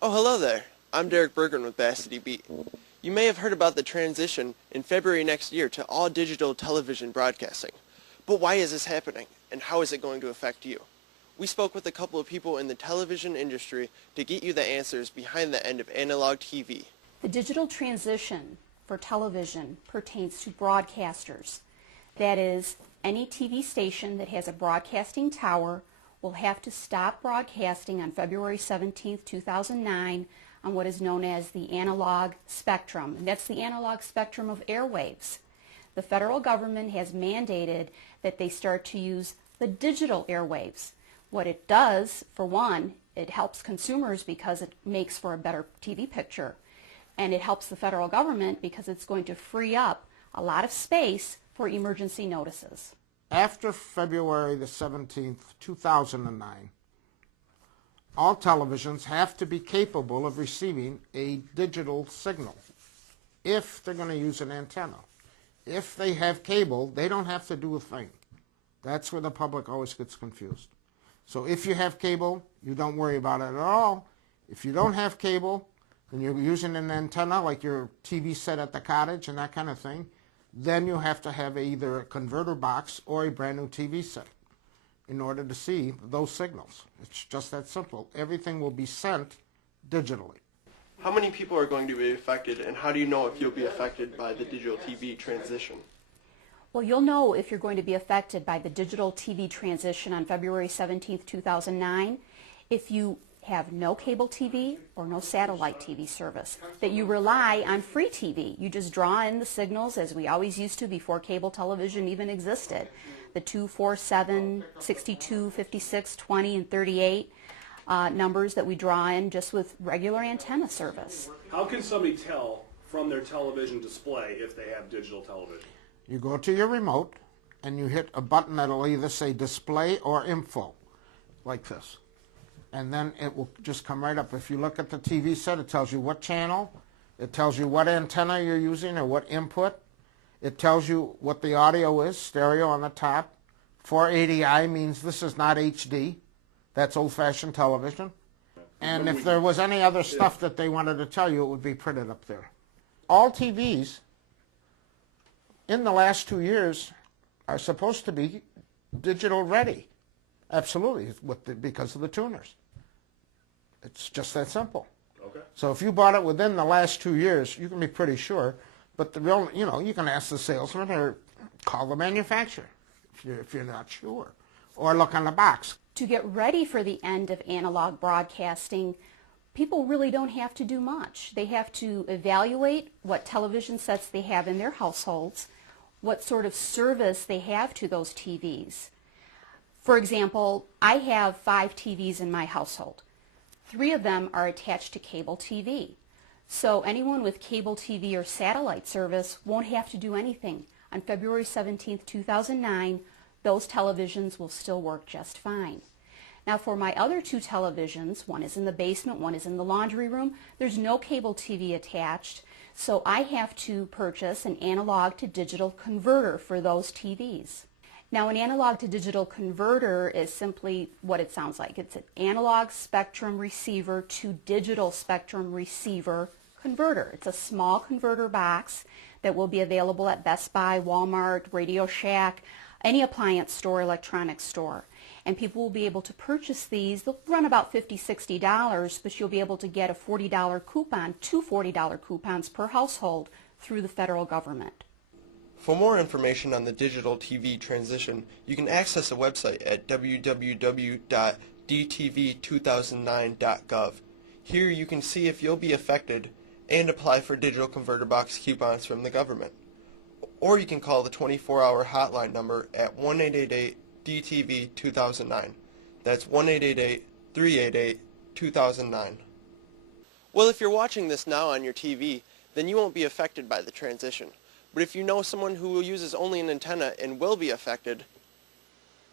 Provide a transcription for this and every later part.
Oh, hello there. I'm Derek Berggren with DTV. You may have heard about the transition in February next year to all digital television broadcasting. But why is this happening, and how is it going to affect you? We spoke with a couple of people in the television industry to get you the answers behind the end of analog TV. The digital transition for television pertains to broadcasters. That is, any TV station that has a broadcasting tower will have to stop broadcasting on February 17, 2009 on what is known as the analog spectrum. And that's the analog spectrum of airwaves. The federal government has mandated that they start to use the digital airwaves. What it does, for one, it helps consumers because it makes for a better TV picture. And it helps the federal government because it's going to free up a lot of space for emergency notices. After February the 17th, 2009, all televisions have to be capable of receiving a digital signal if they're going to use an antenna. If they have cable, they don't have to do a thing. That's where the public always gets confused. So if you have cable, you don't worry about it at all. If you don't have cable, and you're using an antenna like your TV set at the cottage and that kind of thing, then you have to have either a converter box or a brand new TV set in order to see those signals. It's just that simple. Everything will be sent digitally. How many people are going to be affected, and how do you know if you'll be affected by the digital TV transition? Well, you'll know if you're going to be affected by the digital TV transition on February 17, 2009, if you have no cable TV or no satellite TV service, that you rely on free TV. You just draw in the signals as we always used to before cable television even existed. The 2, 4, 7, 62, 56, 20, and 38 numbers that we draw in just with regular antenna service. How can somebody tell from their television display if they have digital television? You go to your remote and you hit a button that'll either say display or info, like this. And then it will just come right up. If you look at the TV set, it tells you what channel, it tells you what antenna you're using or what input, it tells you what the audio is, stereo on the top. 480i means this is not HD, that's old-fashioned television. And if there was any other stuff that they wanted to tell you, it would be printed up there. All TVs in the last 2 years are supposed to be digital ready. Absolutely, because of the tuners. It's just that simple. Okay. So if you bought it within the last 2 years, you can be pretty sure. But the real, you can ask the salesman or call the manufacturer if you're not sure, or look on the box. To get ready for the end of analog broadcasting, people really don't have to do much. They have to evaluate what television sets they have in their households, what sort of service they have to those TVs. For example, I have 5 TVs in my household. 3 of them are attached to cable TV. So anyone with cable TV or satellite service won't have to do anything. On February 17, 2009, those televisions will still work just fine. Now for my other 2 televisions, one is in the basement, one is in the laundry room, there's no cable TV attached, so I have to purchase an analog to digital converter for those TVs. Now, an analog to digital converter is simply what it sounds like. It's an analog spectrum receiver to digital spectrum receiver converter. It's a small converter box that will be available at Best Buy, Walmart, Radio Shack, any appliance store, electronics store. And people will be able to purchase these. They'll run about $50, $60, but you'll be able to get a $40 coupon, 2 $40 coupons per household through the federal government. For more information on the digital TV transition, you can access the website at www.dtv2009.gov. Here you can see if you'll be affected and apply for digital converter box coupons from the government. Or you can call the 24-hour hotline number at 1-888-DTV-2009. That's 1-888-388-2009. Well, if you're watching this now on your TV, then you won't be affected by the transition. But if you know someone who uses only an antenna and will be affected,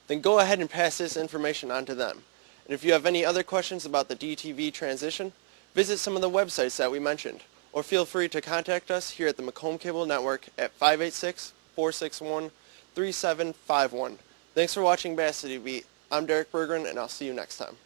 then go ahead and pass this information on to them. And if you have any other questions about the DTV transition, visit some of the websites that we mentioned, or feel free to contact us here at the Macomb Cable Network at 586-461-3751. Thanks for watching DTV. I'm Derek Berggren, and I'll see you next time.